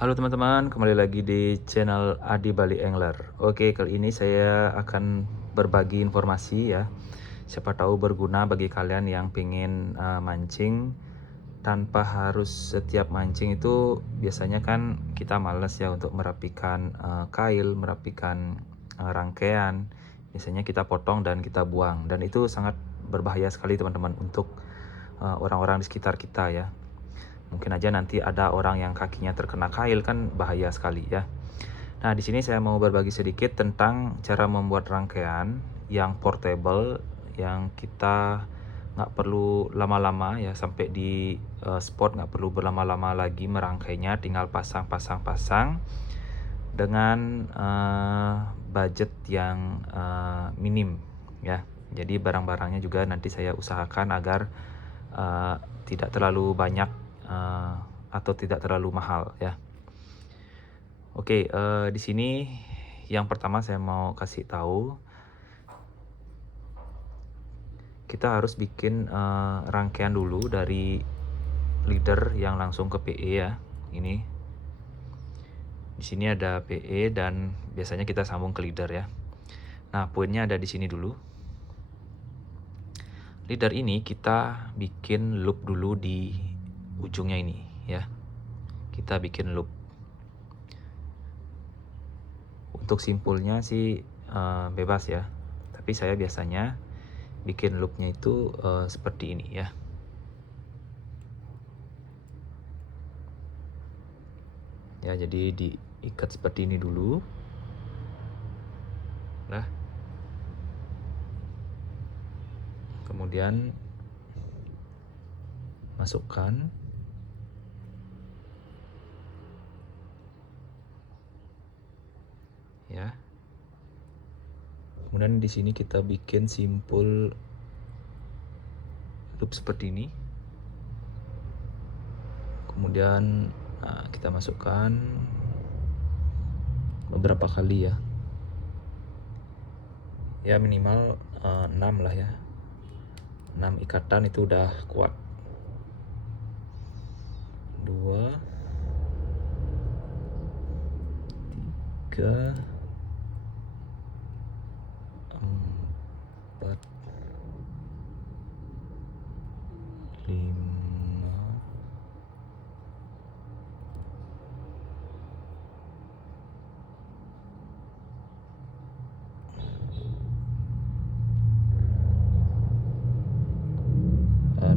Halo teman-teman, kembali lagi di channel Adi Bali Angler. Oke, kali ini saya akan berbagi informasi ya. Siapa tahu berguna bagi kalian yang pengen mancing tanpa harus setiap mancing itu biasanya kan kita males ya untuk merapikan kail, merapikan rangkaian. Biasanya kita potong dan kita buang dan itu sangat berbahaya sekali teman-teman untuk orang-orang di sekitar kita ya. Mungkin aja nanti ada orang yang kakinya terkena kail, kan bahaya sekali ya. Nah, di sini saya mau berbagi sedikit tentang cara membuat rangkaian yang portable, yang kita nggak perlu lama-lama ya, sampai di spot nggak perlu berlama-lama lagi merangkainya, tinggal pasang dengan budget yang minim ya. Jadi barang-barangnya juga nanti saya usahakan agar tidak terlalu banyak atau tidak terlalu mahal ya. Oke, di sini yang pertama saya mau kasih tahu, kita harus bikin rangkaian dulu dari leader yang langsung ke PE ya. Ini di sini ada PE dan biasanya kita sambung ke leader ya. Nah, poinnya ada di sini dulu. Leader ini kita bikin loop dulu di ujungnya ini ya. Kita bikin loop. Untuk simpulnya sih bebas ya. Tapi saya biasanya bikin loopnya itu seperti ini ya. Ya, jadi diikat seperti ini dulu. Nah, kemudian masukkan ya. Kemudian di sini kita bikin simpul loop seperti ini. Kemudian kita masukkan beberapa kali ya. Ya minimal 6 lah ya. 6 ikatan itu udah kuat. 2 3 4 5 6.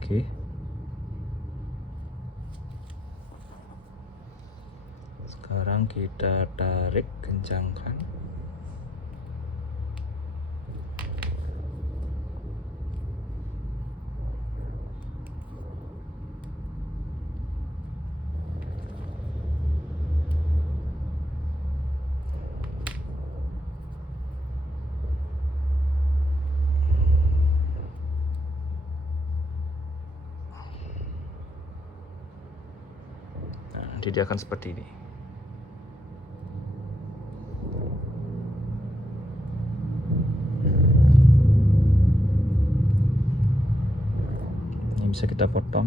Oke. Sekarang kita tarik, kencangkan. Nah, nanti dia akan seperti ini. Bisa kita potong.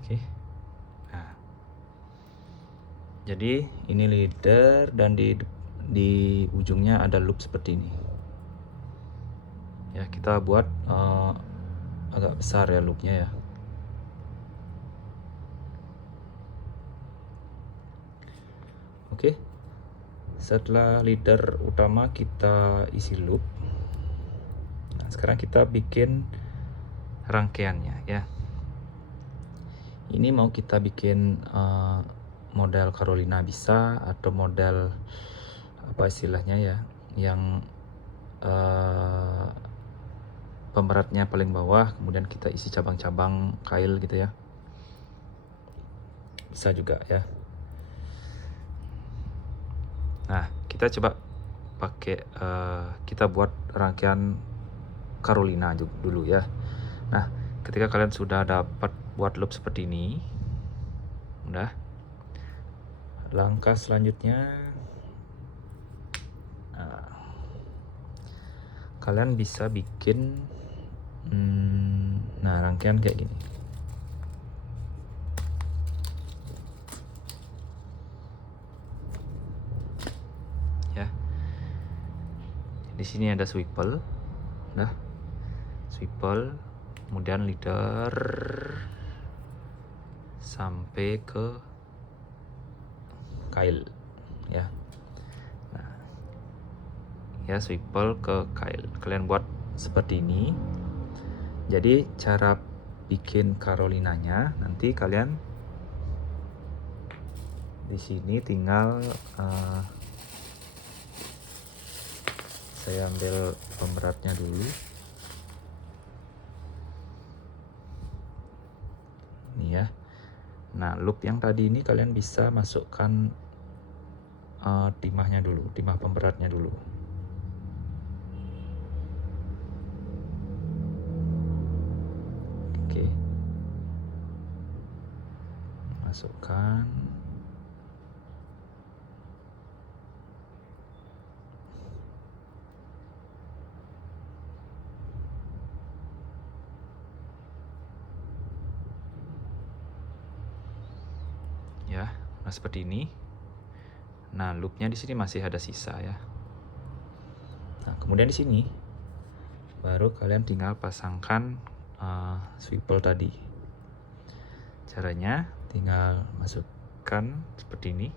Oke. Nah, jadi ini leader dan di ujungnya ada loop seperti ini ya. Kita buat agak besar ya loopnya ya. Oke, setelah leader utama kita isi loop. Nah, sekarang kita bikin rangkaiannya ya. Ini mau kita bikin model Carolina bisa, atau model apa istilahnya ya, yang pemberatnya paling bawah, kemudian kita isi cabang-cabang kail gitu ya, bisa juga ya. Nah, kita coba pakai kita buat rangkaian Carolina dulu ya. Nah, ketika kalian sudah dapat buat loop seperti ini, udah, langkah selanjutnya kalian bisa bikin Nah, rangkaian kayak gini. Ya. Di sini ada swivel. Nah, swivel, kemudian leader sampai ke kail, ya. Nah, ya, swivel ke kail. Kalian buat seperti ini. Jadi cara bikin Carolinanya nanti kalian di sini tinggal saya ambil pemberatnya dulu. Nih ya. Nah, loop yang tadi ini kalian bisa masukkan timahnya dulu, timah pemberatnya dulu. Oke. Masukkan. Ya, nah seperti ini. Nah, loopnya di sini masih ada sisa ya. Nah, kemudian di sini baru kalian tinggal pasangkan swivel tadi. Caranya tinggal masukkan seperti ini.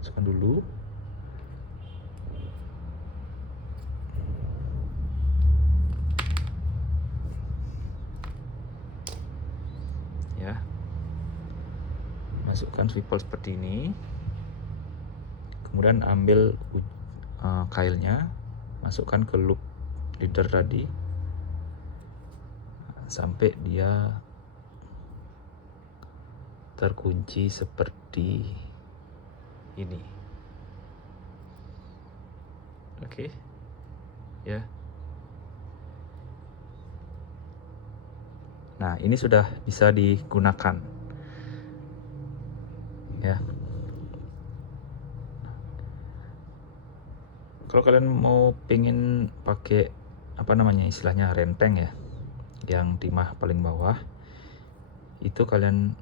Masukkan dulu. Ya. Masukkan swivel seperti ini. Kemudian ambil kailnya, masukkan ke loop leader tadi sampai dia terkunci seperti ini. Oke. Ya. Nah, ini sudah bisa digunakan. Ya. Kalau kalian mau pengen pakai apa namanya istilahnya renteng ya, yang timah paling bawah, itu kalian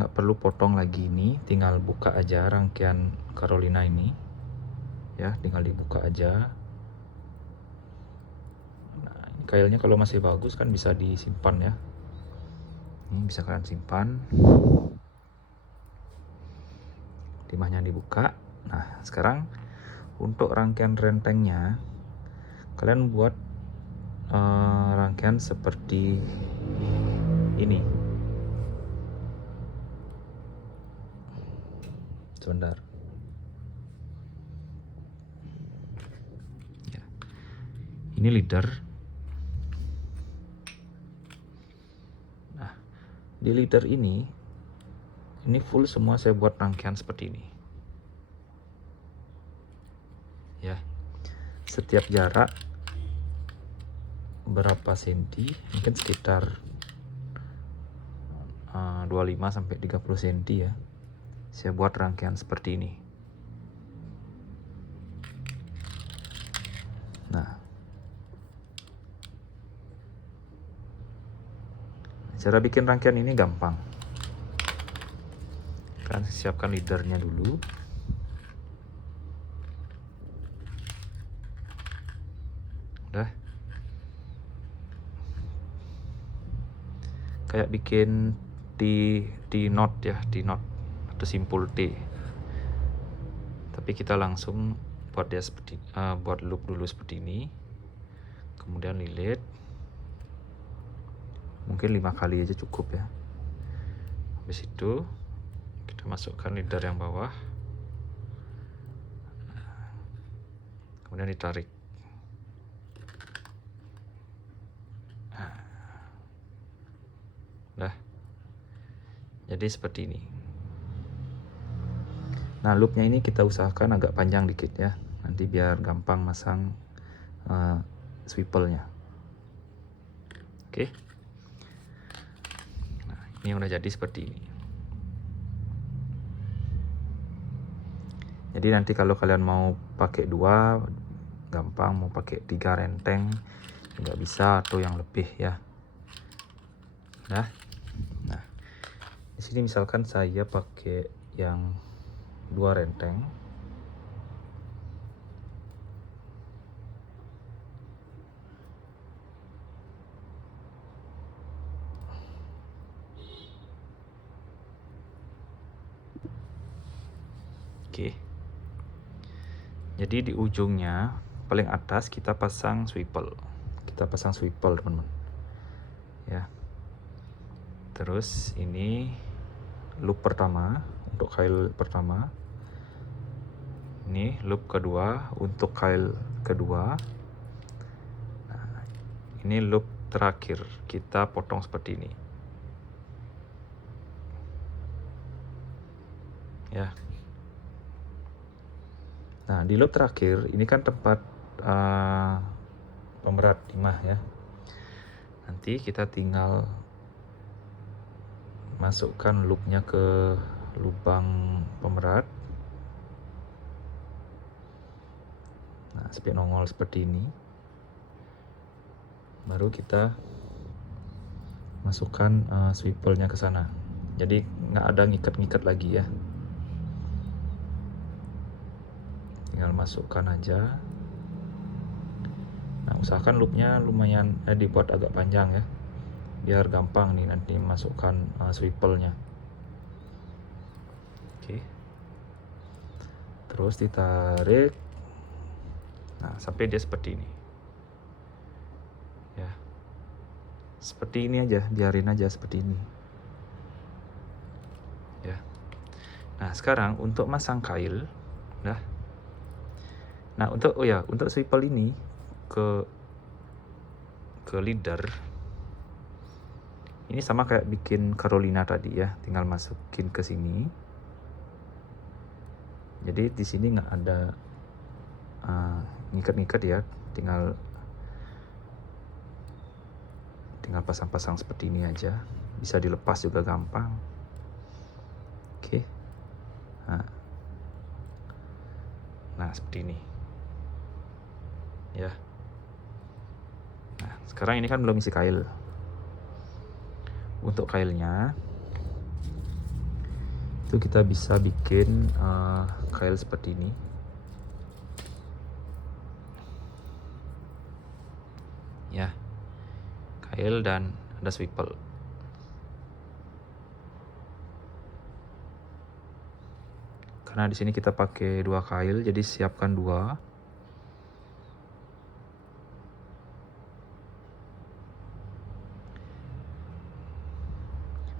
nggak perlu potong lagi ini, tinggal buka aja rangkaian Carolina ini. Ya, tinggal dibuka aja. Nah, kailnya kalau masih bagus kan bisa disimpan ya. Ini bisa kalian simpan. Timahnya dibuka. Nah, sekarang untuk rangkaian rentengnya kalian buat rangkaian seperti ini. Sebentar. Ya. Ini leader. Nah, di leader ini full semua saya buat rangkaian seperti ini. Ya. Setiap jarak berapa senti, mungkin sekitar 25 sampai 30 senti ya. Saya buat rangkaian seperti ini. Nah, cara bikin rangkaian ini gampang. Kalian siapkan leadernya dulu. Udah. Kayak bikin di knot ya, di knot atau simpul T. Tapi kita langsung buat dia seperti buat loop dulu seperti ini. Kemudian lilit. Mungkin 5 kali aja cukup ya. Habis itu kita masukkan leader yang bawah. Kemudian ditarik. Nah, jadi seperti ini. Nah, loopnya ini kita usahakan agak panjang dikit ya, nanti biar gampang masang swivelnya. Oke. Nah, ini udah jadi seperti ini. Jadi nanti kalau kalian mau pakai dua, gampang mau pakai 3 renteng nggak bisa atau yang lebih ya. Nah di sini misalkan saya pakai yang 2 renteng. Oke. Jadi di ujungnya paling atas kita pasang swivel. Teman-teman. Ya. Terus ini loop pertama untuk coil pertama. Ini loop kedua untuk coil kedua. Nah, ini loop terakhir kita potong seperti ini. Ya. Nah, di loop terakhir ini kan tempat pemerat timah ya. Nanti kita tinggal masukkan loopnya ke lubang pemerat. Nah, sampai nongol seperti ini. Baru kita masukkan swivelnya ke sana. Jadi nggak ada ngikat-ngikat lagi ya. Tinggal masukkan aja. Nah, usahakan loopnya lumayan dibuat agak panjang ya, biar gampang nih nanti masukkan swivelnya. Oke. Terus ditarik. Nah, sampai dia seperti ini. Ya. Seperti ini aja, biarin aja seperti ini. Ya. Nah, sekarang untuk masang kail, Nah, untuk swivel ini ke leader ini sama kayak bikin Carolina tadi ya, tinggal masukin ke sini. Jadi di sini nggak ada ngikat-ngikat ya, tinggal pasang-pasang seperti ini aja, bisa dilepas juga gampang. Oke. Nah seperti ini ya. Nah, sekarang ini kan belum isi kail. Untuk kailnya itu kita bisa bikin kail seperti ini. Ya. Kail dan ada swivel. Karena di sini kita pakai 2 kail, jadi siapkan 2.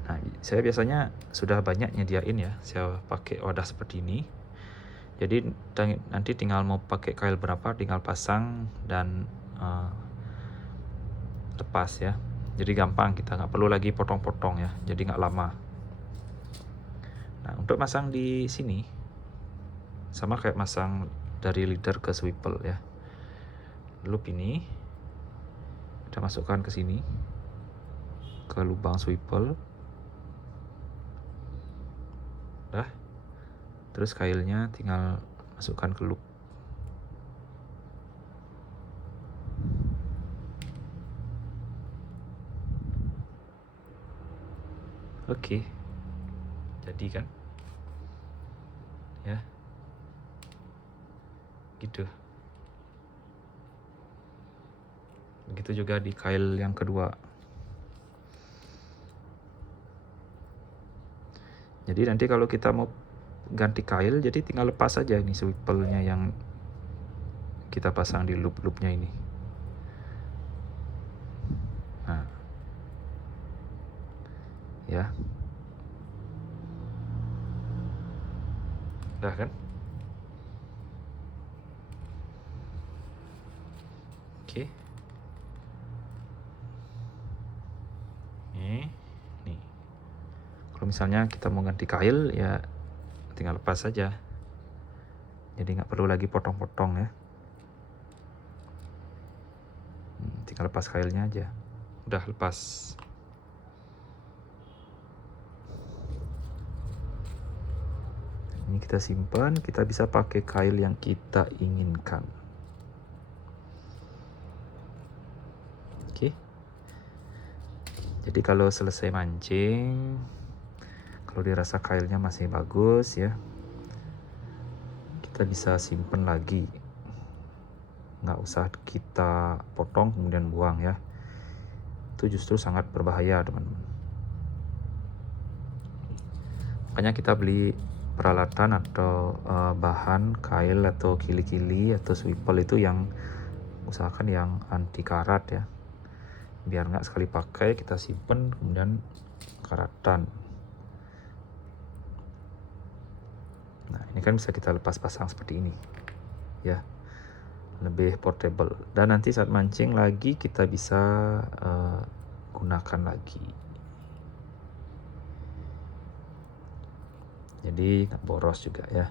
Nah, saya biasanya sudah banyak nyediain ya, saya pakai wadah seperti ini. Jadi nanti tinggal mau pakai kail berapa, tinggal pasang dan lepas ya. Jadi gampang, kita nggak perlu lagi potong-potong ya, jadi nggak lama. Nah, untuk masang di sini sama kayak masang dari leader ke swivel ya. Loop ini kita masukkan ke sini, ke lubang swivel. Terus kailnya tinggal masukkan ke loop. Oke. Jadi kan ya gitu. Begitu juga di kail yang kedua. Jadi nanti kalau kita mau ganti kail, jadi tinggal lepas aja ini swivelnya yang kita pasang di loop-loopnya ini. Nah, ya, udah kan? Oke. Nih. Kalau misalnya kita mau ganti kail ya tinggal lepas saja. Jadi nggak perlu lagi potong-potong ya. Tinggal lepas kailnya aja. Udah lepas. Ini kita simpan, kita bisa pakai kail yang kita inginkan. Oke. Jadi kalau selesai mancing, kalau dirasa kailnya masih bagus ya, kita bisa simpen lagi. Nggak usah kita potong kemudian buang ya. Itu justru sangat berbahaya, teman-teman. Makanya kita beli peralatan atau bahan kail atau kili-kili atau swivel itu yang usahakan yang anti karat ya, biar nggak sekali pakai kita simpen kemudian karatan. Nah, ini kan bisa kita lepas pasang seperti ini ya, lebih portable, dan nanti saat mancing lagi kita bisa gunakan lagi, jadi nggak boros juga ya.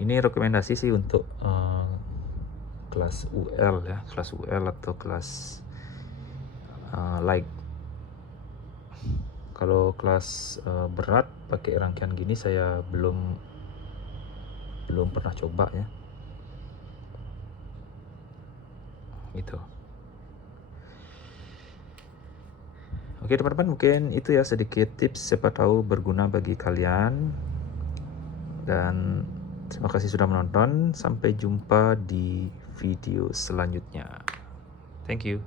Ini rekomendasi sih untuk kelas UL ya, kelas UL atau kelas light. Kalau kelas berat pakai rangkaian gini saya belum pernah coba ya. Gitu. Oke teman-teman, mungkin itu ya sedikit tips, siapa tahu berguna bagi kalian. Dan terima kasih sudah menonton. Sampai jumpa di video selanjutnya. Thank you.